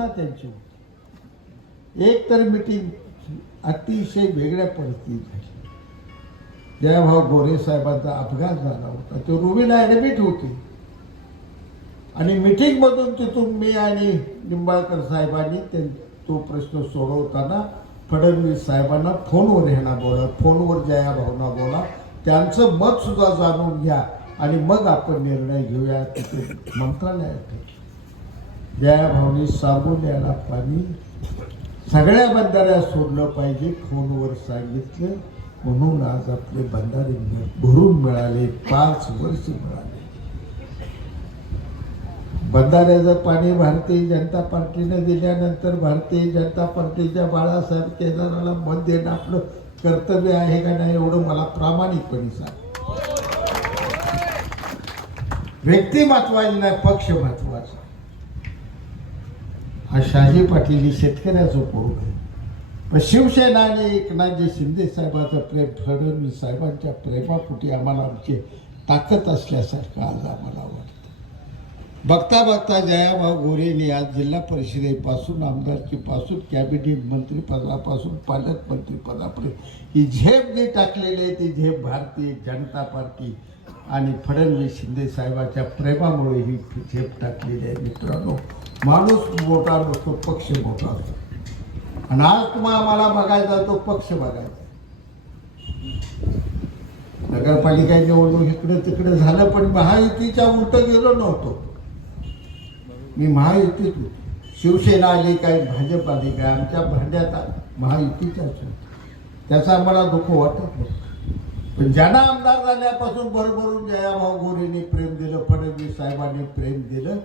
भावना त्यांची होती. एक तर मीटिंग अतिशय वेगळ्या परिस्थितीत झाली. जयभाऊ गोरे साहेबांचा अपघात झाला होता, ते रुबीला ऍडमिट होते आणि मीटिंग मधून तिथून मी आणि निंबाळकर साहेबांनी तो प्रश्न सोडवताना फडणवीस साहेबांना फोनवर ह्यांना बोला, फोनवर जयाभाऊना बोला, त्यांचं मत सुद्धा जाणून घ्या आणि मग आपण निर्णय घेऊया. तिथे मंत्रालयात जयाभाऊनी सांगून याला पाणी सगळ्या बंधाऱ्या सोडलं पाहिजे, फोनवर सांगितलं. म्हणून आज आपले बंधारे भरून मिळाले, 5 वर्ष मिळाले. बंधाऱ्याचं पाणी भारतीय जनता पार्टीने दिल्यानंतर भारतीय जनता पार्टीच्या बाळासाहेब केदाराला मत देणं आपलं कर्तव्य आहे का नाही, एवढं मला प्रामाणिकपणे सांग. व्यक्ती महत्वाची नाही, पक्ष महत्वाचा. हा शाजी पाटील ही शेतकऱ्याचं पोरग आहे. पण शिवसेना आणि एकनाथजी शिंदे साहेबांचं प्रेम, फडणवीस साहेबांच्या प्रेमापोटी आम्हाला आमची ताकद असल्यासारखं आज आम्हाला वाटतं. बघता बघता जयाभाऊ गोरेंनी आज जिल्हा परिषदेपासून, आमदारकीपासून, कॅबिनेट मंत्री पदापासून पालकमंत्री पदापर्यंत ही झेप जी टाकलेली आहे, ती झेप भारतीय जनता पार्टी आणि फडणवीस शिंदे साहेबांच्या प्रेमामुळे ही झेप टाकलेली आहे. मित्रांनो, माणूस मोठा नसतो, पक्ष मोठा असतो. आणि आज तुम्हाला आम्हाला बघायचा तो पक्ष बघायचा. नगरपालिका निवडणूक इकडे तिकडे झालं, पण महायुतीच्या उलट गेलो नव्हतो. मी महायुतीत होतो. शिवसेना आली काय, भाजप आली काय, आमच्या भांड्यात महायुतीचाच होता. त्याचा आम्हाला दुःख वाटत नव्हतं. पण ज्यांना आमदार झाल्यापासून भरभरून जयाभाऊ गोरेंनी प्रेम दिलं, फडणवीस साहेबांनी प्रेम दिलं,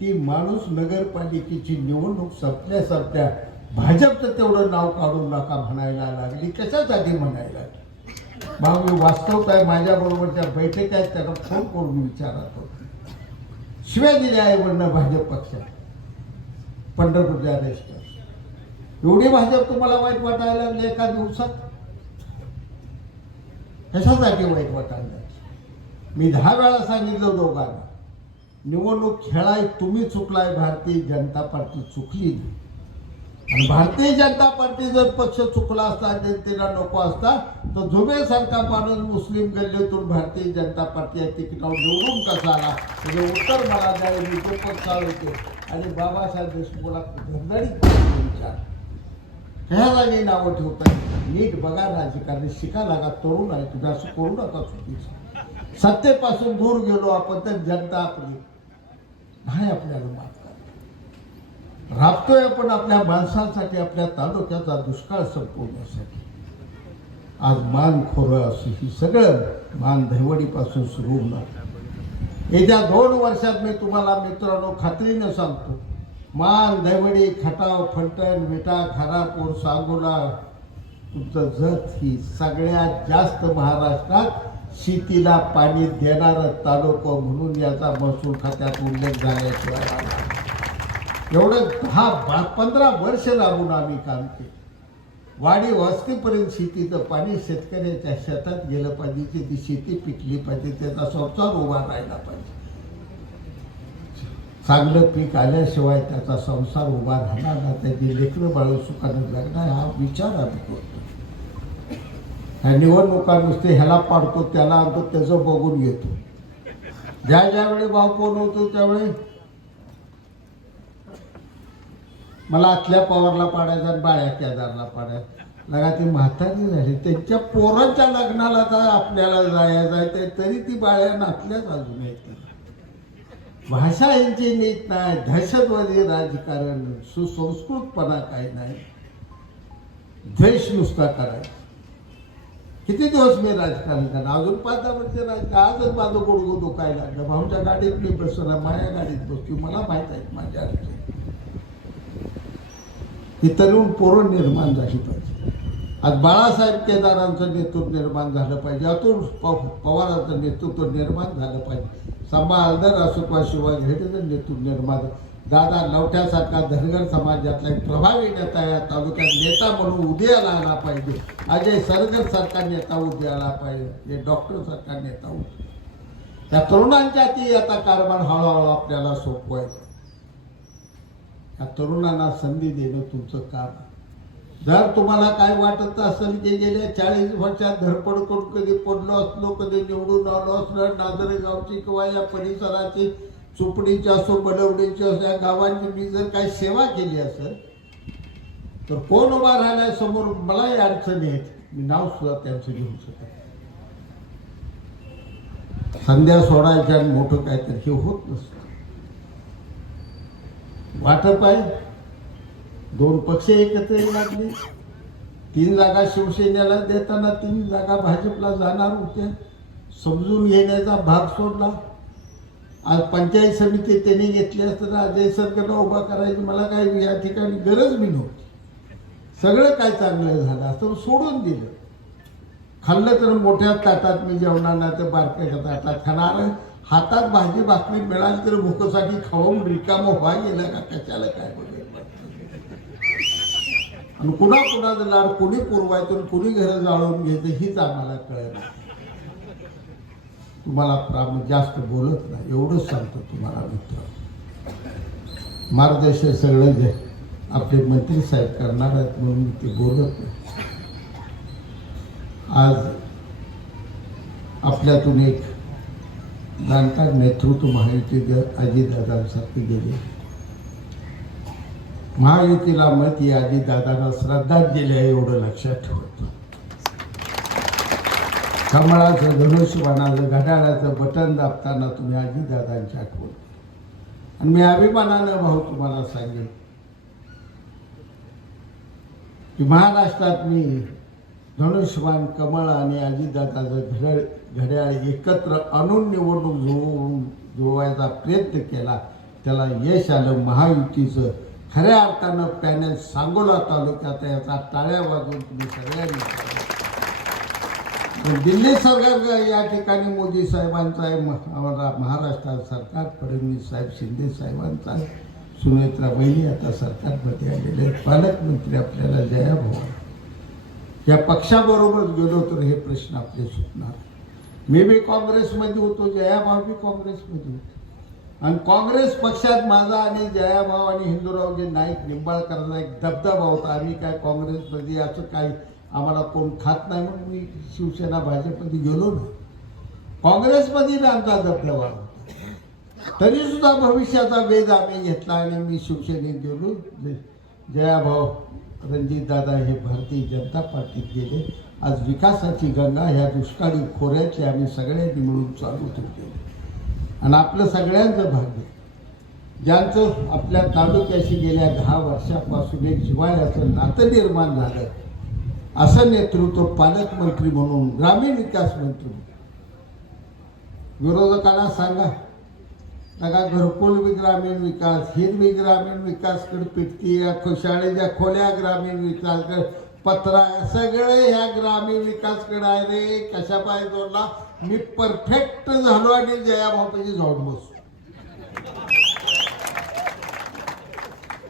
ती माणूस नगरपालिकेची निवडणूक संपल्या भाजपचं तेवढं नाव काढून नका म्हणायला लागली. कशासाठी म्हणायला लागली? मग मी वास्तव काय, माझ्याबरोबरच्या बैठक आहेत त्यांना फोन करून विचारत होतो. शिवाय दिल्या आहे म्हणणं भाजप पक्षात, पंढरपूरच्या रेस्टात. एवढी भाजप तुम्हाला वाईट वाटायला लागली एका दिवसात? कशासाठी वाईट वाटायला लागली? मी 10 वेळा सांगितलं दोघांना, निवडणूक खेळाय तुम्ही चुकलाय, भारतीय जनता पार्टी चुकली नाही. आणि भारतीय जनता पार्टी जर पक्ष चुकला असता, जनतेला नको असता, तर झुबेसारखा माणूस मुस्लिम गल्लीतून भारतीय जनता पार्टी या तिकिटावर निवडून कसा आला, म्हणजे उत्तर मला द्यावे. मी तो पक्ष होते आणि बाबासाहेब देशमुखला धडधडीत विचार ह्या जागी नावं ठेवतात. नीट बघा, राजकारणी शिका लागा, तरुण आहे तुम्ही, असं करू नका चुकीचं. सत्तेपासून दूर गेलो आपण तर जनता आपली नाही आपल्याला माफ करत. राबतोय आपण आपल्या माणसांसाठी, आपल्या तालुक्याचा दुष्काळ संपवण्यासाठी. आज मान खोरं असं ही सगळं मान धैवडीपासून सुरू होणार. येत्या 2 वर्षात मी तुम्हाला मित्रांनो खात्रीनं सांगतो, मान, धैवडी, खटाव, फलटण, विटा, खानापूर, सांगोला, तुमचं जत ही सगळ्यात जास्त महाराष्ट्रात शेतीला पाणी देणारं तालुका म्हणून याचा महसूल खात्यात उल्लेख झाल्याशिवाय एवढं 10-15 वर्ष लागून आम्ही काम केलं. वाडी वस्तीपर्यंत शेतीचं पाणी शेतकऱ्याच्या शेतात गेलं पाहिजे, ती शेती पिकली पाहिजे, त्याचा संसार उभा राहिला पाहिजे. चांगलं पीक आल्याशिवाय त्याचा संसार उभा राहणार ना, त्याची लेकरं बाळ सुखानं जगणार, हा विचार आम्ही करतो. ह्या निवडणुका नुसते ह्याला पाडतो त्याला आणतो, त्याचं बघून घेतो. ज्यावेळी भाव कोण होतो त्यावेळी मला आतल्या पवारला पाडायचा आणि बाळ्या केदारला पाडायचा. लगा ती म्हातारी झाली, त्यांच्या पोरांच्या लग्नाला तर आपल्याला जायचं आहे, तरी ती बाळ्या नातल्याच अजून येते. भाषा यांची नीट नाही, दहशतवादी राजकारण, सुसंस्कृतपणा काही नाही, द्वेष नुसता करायचा. किती दिवस मी राजकारण करणार? अजून 5-10 वर्ष राजकारण. आजच माझं गुडघं दुखायला लागलं. भाऊच्या गाडीत मी बसला, माझ्या गाडीत बसतो, मला माहीत आहे माझ्या अडचणी. ही तरुण पोरं निर्माण झाली पाहिजे. आज बाळासाहेब केदारांचं नेतृत्व निर्माण झालं पाहिजे, अतुल पवारांचं नेतृत्व निर्माण झालं पाहिजे, संभा हलदर असो किंवा शिवाजी हेडेचं नेतृत्व निर्माण, दादा लवट्यासारखा धनगर समाजातला एक प्रभावी नेता या तालुक्यात नेता म्हणून उदयाला आला पाहिजे. अजय सरगर सारखा नेता उदयाला पाहिजे, हे डॉक्टर सारखा नेता उदय. त्या तरुणांच्या ती आता कारभार हळूहळू आपल्याला सोपवायचा. या तरुणांना संधी देणं तुमचं काम. जर तुम्हाला काय वाटत असेल की गेल्या 40 वर्षात धडपड करून कधी पडलो असलो, कधी निवडून आलो असलो, नाझरेगावची किंवा या परिसराची चोपडीची असो, बलवडीची असो, या गावांची मी जर काही सेवा केली असेल तर कोण उभा राहिलाय समोर मलाही अडचणी आहेत, मी नाव सुद्धा त्यांचं घेऊ शकत. संध्या सोडायच्या आणि मोठं काहीतरी हे होत नसतं. वाटप आहे, 2 पक्ष एकत्र लागले, 3 जागा शिवसेनेला देताना 3 जागा भाजपला जाणार होत्या. समजून घेण्याचा भाग सोडला. आज पंचायत समिती त्यांनी घेतली असताना अजय सरकारला उभा करायची मला काही या ठिकाणी गरज बी नव्हती. सगळं काय चांगलं झालं असं सोडून दिलं. खाल्लं तर मोठ्या ताटात मी जेवणार, नाही तर बारक्या ताटात खाणार. हातात भाजी भाकरी मिळाली तर भूकसाठी खाऊन रिकामं व्हा गेलं का कशाला काय बघायचं. आणि कुणाचं लाड कुणी पुरवायचं, कुणी घरं जाळून घ्यायचं हीच आम्हाला कळलं. तुम्हाला जास्त बोलत नाही एवढंच सांगतो तुम्हाला मित्र. मार्गदर्शन सगळं जे आपले मंत्री साहेब करणार आहेत म्हणून ते बोलत नाही. आज आपल्यातून एक जाणकार नेतृत्व महायुतीचे अजितदादांसारखे गेले. महायुतीला मत ही अजितदादांना श्रद्धांजली आहे एवढं लक्षात ठेवतो. कमळाचं, धनुष्यबाणाचं, घड्याळाचं बटन दाबताना तुम्ही अजितदादांची आठवण. आणि मी अभिमानानं भाऊ तुम्हाला सांगेन की महाराष्ट्रात मी धनुष्यबाण, कमळ आणि अजितदादाचं घड्याळ एकत्र आणून निवडणूक जुळवायचा प्रयत्न केला. त्याला यश आलं. महायुतीचं खऱ्या अर्थानं पॅनल सांगोला तालुक्यात याचा टाळ्या वाजवून तुम्ही सगळ्यांनी. दिल्ली सरकार या ठिकाणी मोदी साहेबांचा आहे, महाराष्ट्रात सरकार फडणवीस साहेब, शिंदे साहेबांचा आहे, सुनेत्रा बहिणी आता सरकारमध्ये आलेले आहेत, पालकमंत्री आपल्याला जयाभाऊ. या पक्षाबरोबर गेलो तर हे प्रश्न आपले सुटणार. मी बी काँग्रेसमध्ये होतो, जयाभाऊ बी काँग्रेसमध्ये होते. आणि काँग्रेस पक्षात माझा आणि जयाभाऊ आणि हिंदूरावजी नाईक निंबाळकरांचा एक दबदबा होता. आम्ही काय काँग्रेसमध्ये असं काही आम्हाला कोण खात नाही म्हणून मी शिवसेना भाजपमध्ये गेलो ना. काँग्रेसमध्ये बी आमचा दबदबा होता. तरी सुद्धा भविष्याचा वेध आम्ही घेतला आणि मी शिवसेनेत गेलो. जयाभाऊ, रणजितदादा हे भारतीय जनता पार्टीत गेले. आज विकासाची गंगा ह्या दुष्काळी खोऱ्याची आम्ही सगळ्यांनी मिळून चालू ठेवली. आणि आपलं सगळ्यांचं भाग्य, ज्यांचं आपल्या तालुक्याशी गेल्या 10 वर्षापासून एक जिव्हाळ्याचं नातं निर्माण झालं, असं नेतृत्व पालकमंत्री म्हणून, ग्रामीण विकास मंत्री. विरोधकांना सांगा नका घरकुल बी ग्रामीण विकास, हिरवी ग्रामीण विकासकडे पिटती, शाळेच्या खोल्या ग्रामीण विकासकडे, पत्रा सगळे ह्या ग्रामीण विकासकडे आहे रे. कशा पाय जोडला मी परफेक्ट झालो आणि जयाभाऊपाशी जाऊन बसलो.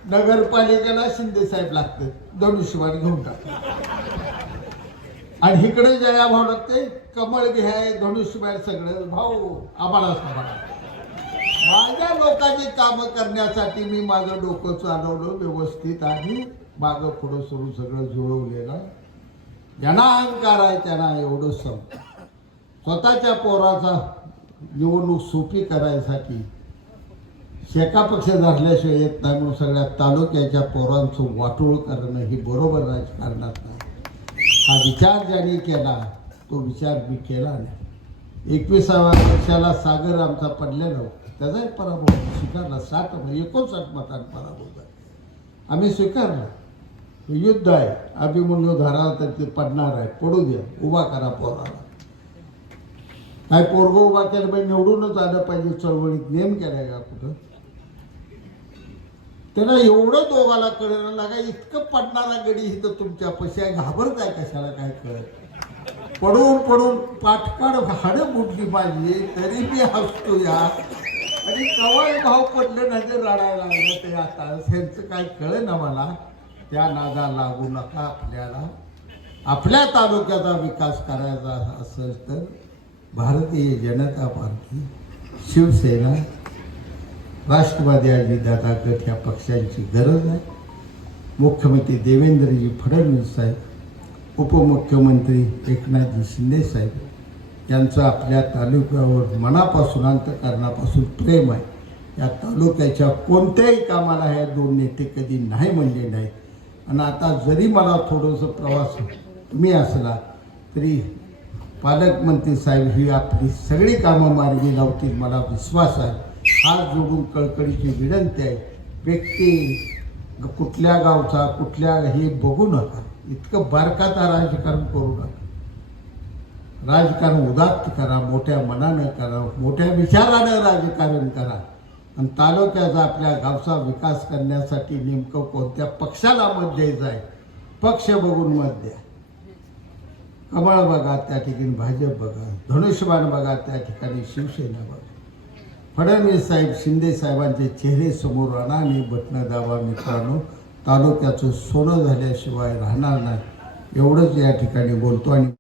नगरपालिकेला शिंदे साहेब लागते, धनुष्यबाण घेऊन टाकतात. आणि इकडे जयाभाऊ लागते, कमळ बी आहे, धनुष्यबाण सगळं. भाऊ आम्हाला सांभाळा. माझ्या लोकांची कामं करण्यासाठी मी माझं डोकं चालवलं व्यवस्थित आणि मागं पुढं सुरू सगळं जुळवलेलं. ज्यांना अहंकार आहे त्यांना एवढंच सांगतो, स्वतःच्या पोराचा निवडणूक सोपी करायसाठी शेका पक्ष धरल्याशिवाय येत नाही म्हणून सगळ्या तालुक्याच्या पोरांचं वाटोळ करणं ही बरोबर राजकारणात नाही. हा विचार ज्यांनी केला तो विचार मी केला नाही. 21व्या वर्षाला सागर आमचा पडलेला होता, त्याचाही पराभव स्वीकारला. 59 मतांनी पराभव झाला. आम्ही स्वीकारलं. युद्ध आहे, अभिमन्यू धरा तर ते पडणार आहे, पडू द्या, उभा करा पोराला. काय पोरगं उभा केलं पाहिजे, निवडूनच आलं पाहिजे. चळवळीत नेम केलाय का कुठं? त्याला एवढं दोघाला कळलं लागा, इतकं पडणारा गडी इथं तुमच्या पशी घाबरताय कशाला? काय कळत? पडून पडून पाठकाड हाडं बुडली पाहिजे तरी मी हसतो या. आणि कवाय भाव पडले नाही ते रडायला लागलं. ते आता ह्यांचं काय कळलं ना मला. त्या नादा लागू नका. आपल्याला आपल्या तालुक्याचा विकास करायचा असेल तर भारतीय जनता पार्टी, शिवसेना राष्ट्रवादी अजितदादा गट ह्या पक्षांची गरज आहे. मुख्यमंत्री देवेंद्रजी फडणवीस साहेब, उपमुख्यमंत्री एकनाथजी शिंदे साहेब यांचं आपल्या तालुक्यावर मनापासून अंतःकरणापासून प्रेम आहे. या तालुक्याच्या कोणत्याही कामाला हे दोन नेते कधी नाही म्हणले नाहीत. आणि आता जरी मला थोडंसं प्रवास तुम्ही असला तरी पालकमंत्री साहेब ही आपली सगळी कामं मार्गी लावतील मला विश्वास आहे. हात जोडून कळकळीची विनंती आहे. व्यक्ती कुठल्या गावचा कुठल्या हे बघू नका. इतकं बारकाता राजकारण करू नका. राजकारण उदात्त करा, मोठ्या मनानं करा, मोठ्या विचारानं राजकारण करा. आणि तालुक्याचा आपल्या गावचा विकास करण्यासाठी नेमकं कोणत्या पक्षाला मत द्यायचं आहे, पक्ष बघून मत द्या. कमळ बघा त्या ठिकाणी भाजप बघा, धनुष्यबाण बघा त्या ठिकाणी शिवसेना बघा. फडणवीस साहेब, शिंदे साहेबांचे चेहरे समोर आणा आणि बटणं दाबा मित्रांनो. तालुक्याचं सोनं झाल्याशिवाय राहणार नाही एवढंच या ठिकाणी बोलतो. आणि